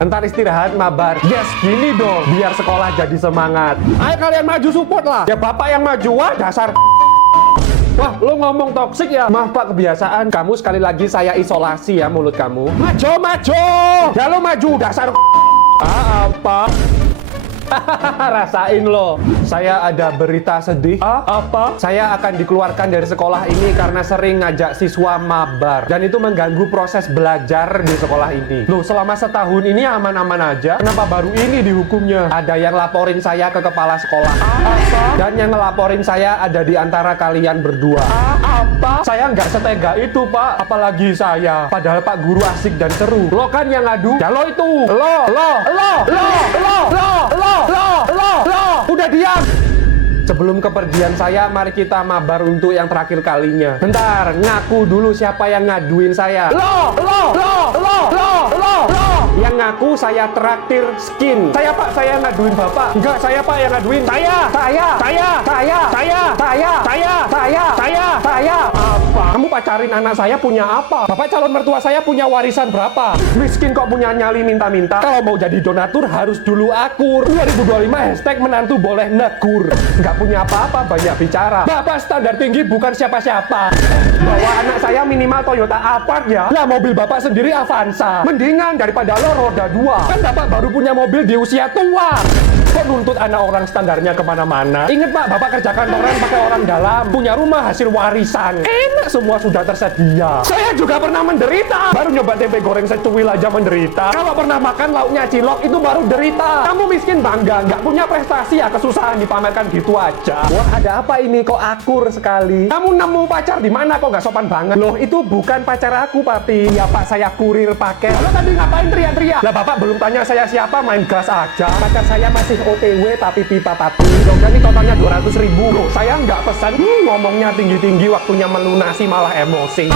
Ntar istirahat mabar. Yes, gini dong, biar sekolah jadi semangat. Ayo kalian maju support lah. Ya bapak yang maju, wah dasar. Wah, lo ngomong toksik ya? Maaf pak, kebiasaan. Kamu sekali lagi saya isolasi ya mulut kamu. Maju, maju. Ya lo maju, dasar. Apa? Rasain lo. Saya ada berita sedih. Apa? Saya akan dikeluarkan dari sekolah ini karena sering ngajak siswa mabar. Dan itu mengganggu proses belajar di sekolah ini. Loh, selama setahun ini aman-aman aja. Kenapa baru ini dihukumnya? Ada yang laporin saya ke kepala sekolah. Apa? Dan yang ngelaporin saya ada di antara kalian berdua. Apa? Saya nggak setega itu, Pak. Apalagi saya. Padahal Pak Guru asik dan seru. Lo kan yang ngadu. Ya lo itu. Lo. Udah diam. Sebelum kepergian saya, mari kita mabar untuk yang terakhir kalinya. Bentar, ngaku dulu siapa yang ngaduin saya. Lo. Yang ngaku saya traktir skin. Saya pak, saya ngaduin bapak. Enggak, saya pak yang ngaduin. Saya. Apa? Kamu pacarin anak saya punya apa? Bapak calon mertua saya punya warisan berapa? Miskin kok punya nyali minta-minta. Kalau mau jadi donatur harus dulu akur. 2025 hashtag menantu boleh negur. Nggak punya apa-apa, banyak bicara. Bapak standar tinggi bukan siapa-siapa. Bawa anak saya minimal Toyota Alphard ya. Lah mobil bapak sendiri Avanza. Mendingan daripada lo roda 2. Kan bapak baru punya mobil di usia tua. Kok nuntut anak orang standarnya kemana-mana? Ingat pak, bapak kerja kantoran pakai orang dalam. Punya rumah hasil warisan. Enak semua sudah tersedia. Saya juga pernah menderita. Baru nyoba tempe goreng secuil aja menderita. Kalau pernah makan lauknya cilok itu baru derita. Kamu miskin bangga, nggak punya prestasi ya kesusahan dipamerkan gitu aja. Wah ada apa ini kok akur sekali? Kamu nemu pacar di mana kok nggak sopan banget? Loh itu bukan pacar aku papi. Ya pak saya kurir paket. Lalu tadi ngapain teriak-teriak? Lah bapak belum tanya saya siapa, main gas aja. Pacar saya masih OTW tapi pipa papi. Jadi totalnya 200.000. Loh saya nggak pesan. Ngomongnya tinggi-tinggi waktunya melunasi malah emosi.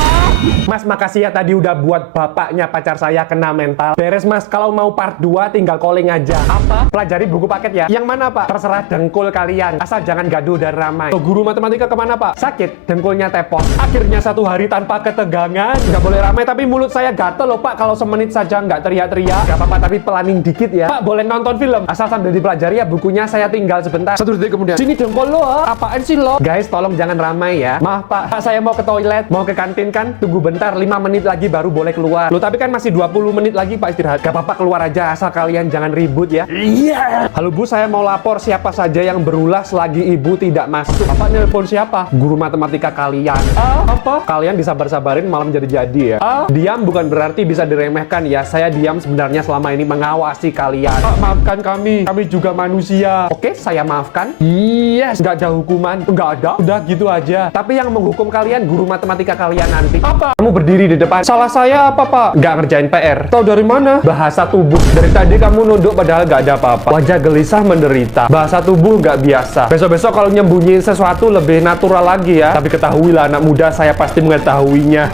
Mas makasih ya tadi udah buat bapaknya pacar saya kena mental. Beres mas, kalau mau part 2 tinggal calling aja. Apa? Pelajari buku paket ya. Yang mana pak? Terserah dengkul kalian. Asal jangan gaduh dan ramai. Tuh, guru matematika kemana pak? Sakit, dengkulnya tepos. Akhirnya 1 hari tanpa ketegangan. Nggak boleh ramai tapi mulut saya gatel loh pak. Kalau semenit saja nggak teriak-teriak. Nggak apa-apa tapi pelanin dikit ya. Pak boleh nonton film. Asal sambil dipelajari ya bukunya saya tinggal sebentar. 1 detik kemudian. Sini dengkul lo apaan sih lo? Guys tolong jangan ramai ya. Maaf pak, saya mau ke toilet. Mau ke kantin kan? Tunggu bentar 5 menit lagi baru boleh keluar. Lo tapi kan masih 20 menit lagi pak istirahat. Gak apa-apa keluar aja asal kalian jangan ribut ya. Iya. Halo bu, saya mau lapor siapa saja yang berulah selagi ibu tidak masuk. Bapak nelpon siapa? Guru matematika kalian. Apa? Kalian disabar-sabarin malam jadi-jadi ya. Diam bukan berarti bisa diremehkan ya. Saya diam sebenarnya selama ini mengawasi kalian. Pak maafkan kami juga manusia. Oke, saya maafkan. Yes, nggak ada hukuman. Nggak ada. Udah gitu aja. Tapi yang menghukum kalian guru matematika kalian nanti. Apa? Kamu berdiri di depan. Salah saya apa pak? Nggak ngerjain PR. Tahu dari mana? Bahasa tubuh. Dari tadi kamu nunduk padahal nggak ada apa-apa. Wajah gelisah menderita. Bahasa tubuh nggak biasa. Besok-besok kalau nyembunyiin sesuatu lebih natural lagi ya. Tapi ketahuilah anak muda saya pasti mengetahuinya.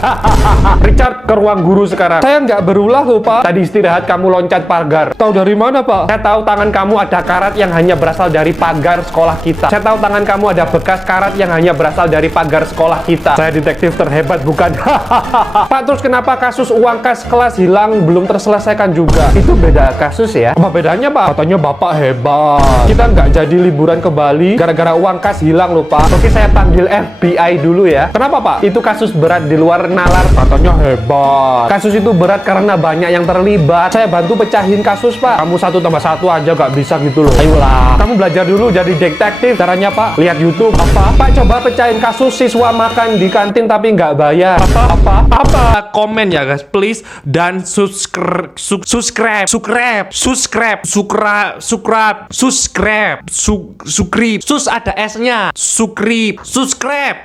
Richard ke ruang guru sekarang. Saya nggak berulah loh pak. Tadi istirahat kamu loncat pagar. Tahu dari mana pak? Saya tahu tangan kamu ada karat yang hanya berasal dari pagar sekolah kita. Saya tahu tangan kamu ada bekas karat yang hanya berasal dari pagar sekolah kita. Saya detektif terhebat bukan? Pak terus kenapa kasus uang kas kelas hilang belum terselesaikan juga? Itu beda kasus ya? Apa bedanya pak? Katanya bapak hebat. Kita nggak jadi liburan ke Bali gara-gara uang kas hilang loh pak. Oke saya panggil FBI dulu ya. Kenapa pak? Itu kasus berat di luar nalar. Katanya hebat. Kasus itu berat karena banyak yang terlibat. Saya bantu pecahin kasus pak. Kamu 1 tambah 1 aja nggak bisa gitu loh. Ayolah. Kamu belajar dulu jadi detektif. Caranya pak? Lihat YouTube. Apa? Pak coba pecahin kasus siswa makan di kantin tapi nggak bayar. Apa? Komen ya guys please dan subscribe sus ada S-nya subscribe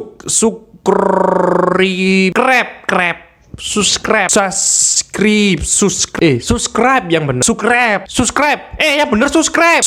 yang bener subscribe yang bener subscribe